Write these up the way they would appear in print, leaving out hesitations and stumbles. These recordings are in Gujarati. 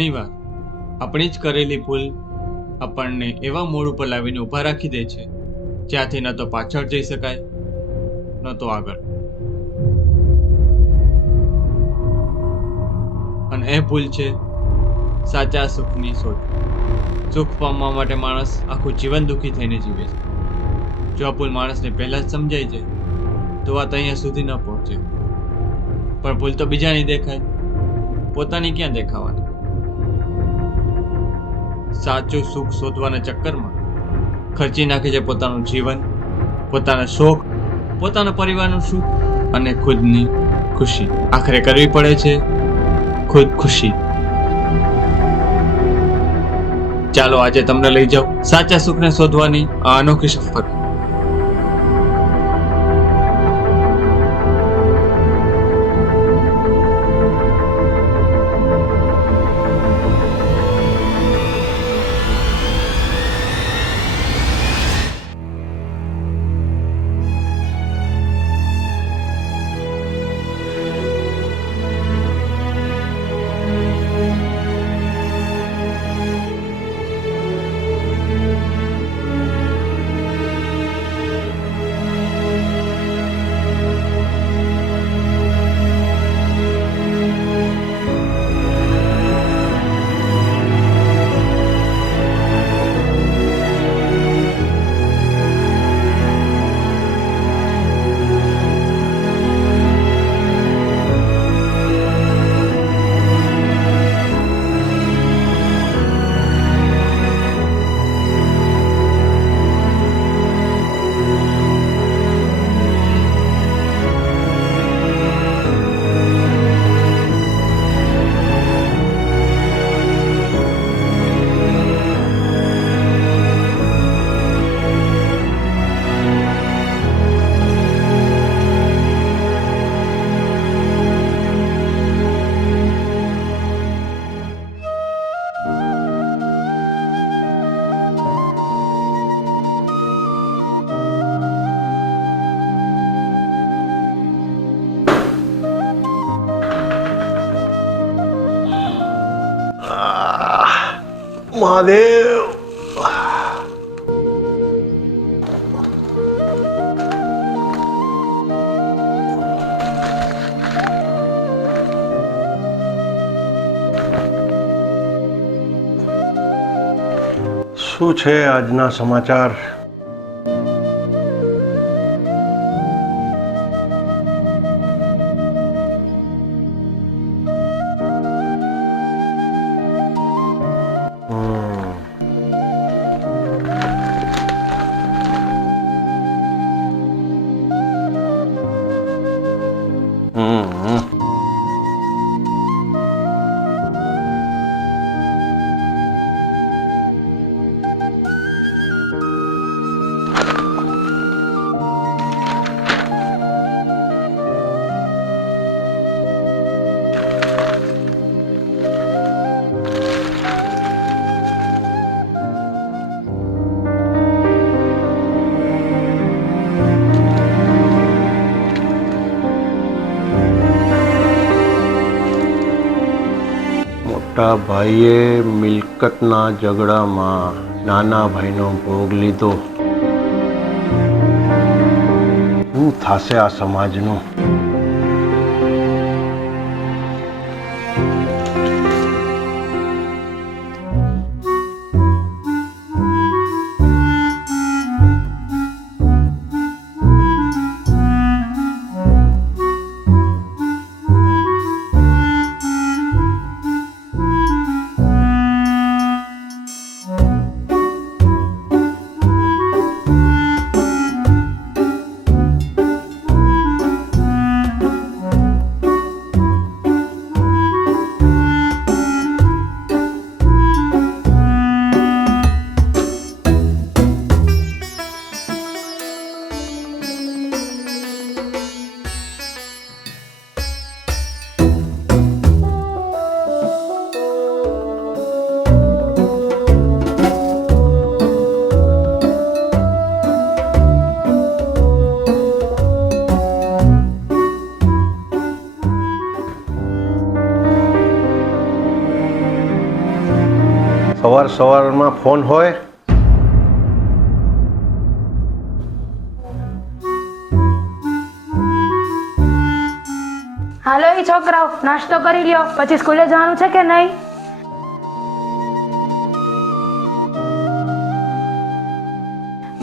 ઘણીવાર આપણી જ કરેલી ભૂલ આપણને એવા મોડ ઉપર લાવીને ઊભા રાખી દે છે જ્યાંથી ન તો પાછળ જઈ શકાય ન તો આગળ. અને એ ભૂલ છે સાચા સુખની શોધ. સુખ પામવા માટે માણસ આખું જીવન દુઃખી થઈને જીવે છે. જો આ ભૂલ માણસને પહેલા જ સમજાઈ જાય તો વાત અહીંયા સુધી ન પહોંચે. પણ ભૂલ તો બીજાની દેખાય, પોતાની ક્યાં દેખાવાની? સાચું સુખ શોધવાના ચક્કરમાં ખર્ચી નાખે છે પોતાનું જીવન, પોતાના શોખ, પોતાના પરિવારનું સુખ અને ખુદની ખુશી. આખરે કરવી પડે છે ખુદ ખુશી. ચાલો આજે તમને લઈ જાઉં સાચા સુખને શોધવાની આ અનોખી સફર. મહાદેવ, શું છે આજના સમાચાર? મોટા ભાઈએ મિલકતના ઝઘડામાં નાના ભાઈનો ભોગ લીધો. શું થશે આ સમાજનું? સવારમાં ફોન હોય? હાલો એ છોકરાઓ, નાસ્તો કરી લ્યો, પછી સ્કૂલે જવાનું છે કે નહીં?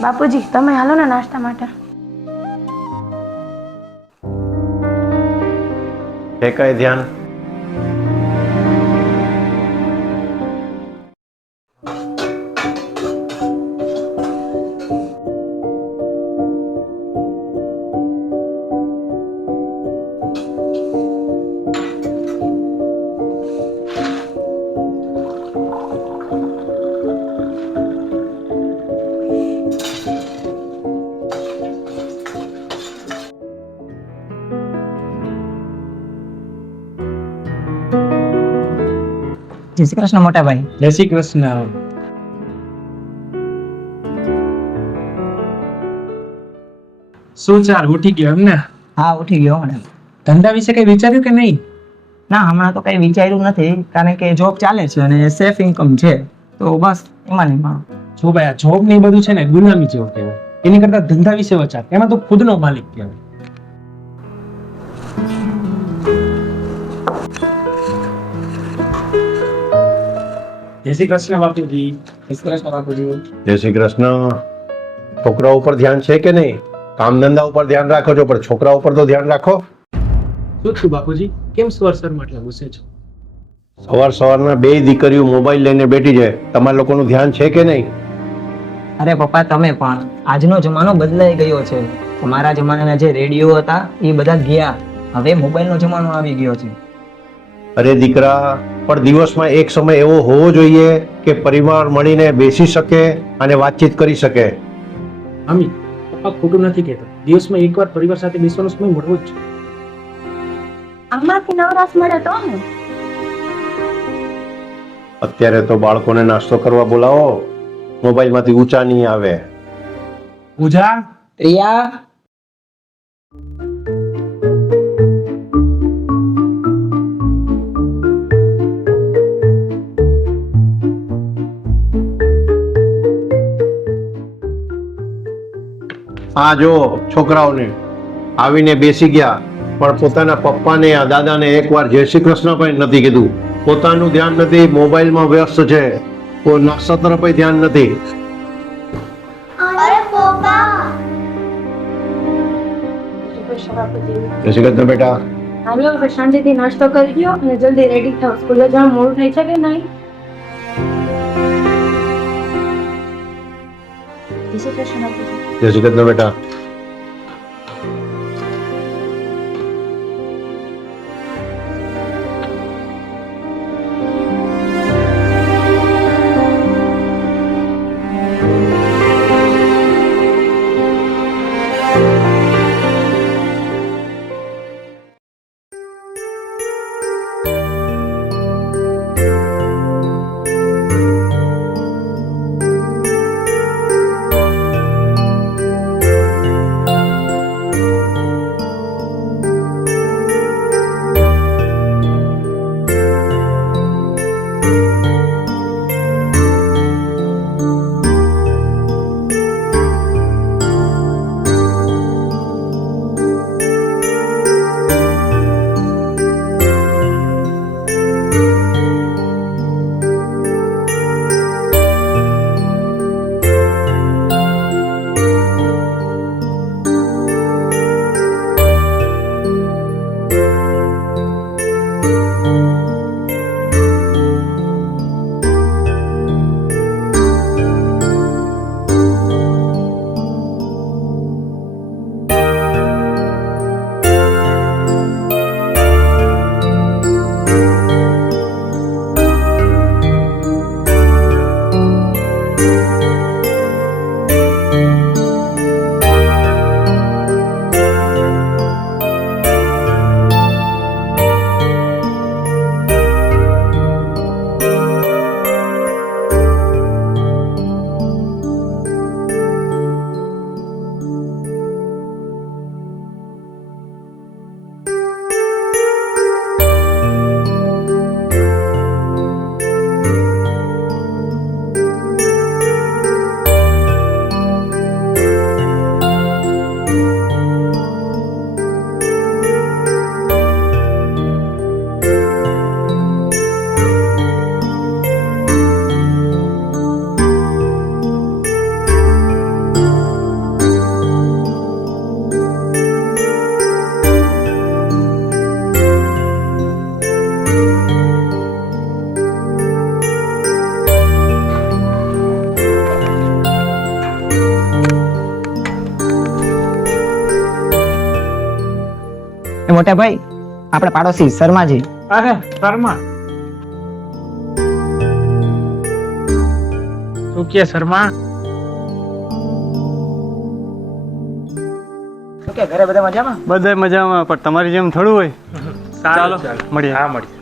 બાપુજી, તમે હાલો ને નાસ્તા માટે. એ કઈ ધ્યાન? જય શ્રી કૃષ્ણ મોટા ભાઈ. જય શ્રી કૃષ્ણ. શું ચાલ, ઉઠી ગયો એમ ને? હા, ઉઠી ગયો મેડમ. ધંધા વિશે કઈ વિચાર્યું કે નહીં? ના, હમણાં તો કઈ વિચાર્યું નથી, કારણ કે જોબ ચાલે છે અને સેફ ઇન્કમ છે, તો બસ એમાં ને એમાં. જો ભાઈ, આ જોબ ને એ બધું છે ને ગુલામી જેવું કહેવાય. એની કરતા ધંધા વિશે વિચાર, એમાં તો ખુદનો માલિક કહેવાય. જય શ્રી કૃષ્ણ બાપુજી. જય શ્રી કૃષ્ણ બાપુજી. જય શ્રી કૃષ્ણ. છોકરા ઉપર ધ્યાન છે કે નહીં? કામ ધંધા ઉપર ધ્યાન રાખો છો, પણ છોકરા ઉપર તો ધ્યાન રાખો. શું થયું બાપુજી? કેમ સ્વર એટલે ગુસ્સે છો? સવારના બે દીકરીઓ મોબાઈલ લઈને બેઠી છે, તમારા લોકોનું ધ્યાન છે કે નહીં? અરે પપ્પા, તમે પણ, આજનો જમાનો બદલાઈ ગયો છે. તમારા જમાનાના જે રેડિયો હતા એ બધા ગયા, હવે મોબાઈલનો જમાનો આવી ગયો છે. અરે દીકરા, પણ દિવસમાં એક સમય એવો હોવો જોઈએ કે પરિવાર મળીને બેસી શકે અને વાતચીત કરી શકે. અમિત, પપ્પા ખોટું નથી કહેતા. દિવસમાં એકવાર પરિવાર સાથે બેસવાનો સમય મળવો જ છે. આમાંથી નવરાશ મળે તો ને. અત્યારે તો બાળકોને નાસ્તો કરવા બોલાવો, મોબાઈલમાંથી ઊંચા નહીં આવે. પૂજા, પ્રિયા, આ જો છોકરાઓને આવીને બેસી ગયા, પણ પોતાના પપ્પાને યા દાદાને એકવાર જય શ્રી કૃષ્ણ પણ નથી કીધું. પોતાનું ધ્યાન નથી, મોબાઈલમાં વ્યસ્ત છે, કોઈ નાસ્તા તરફ ધ્યાન નથી. જય શ્રી કૃષ્ણ બેટા. હાલો, હવે શાંતિથી નાસ્તો કરી લ્યો અને જલ્દી રેડી થાવ, સ્કૂલે જવાનું મોડું થાય છે કે નહીં? જય શ્રી કૃષ્ણ બાપુજી. જય શ્રી કૃષ્ણ બેટા. એ મોટા ભાઈ આપણે પાડોશી શર્માજી. અરે શર્મા શું કે શર્મા? શું કે ઘરે બધા મજામાં? બધા મજામાં, પણ તમારી જેમ થોડું હોય. ચાલો મળીએ. હા મળીએ.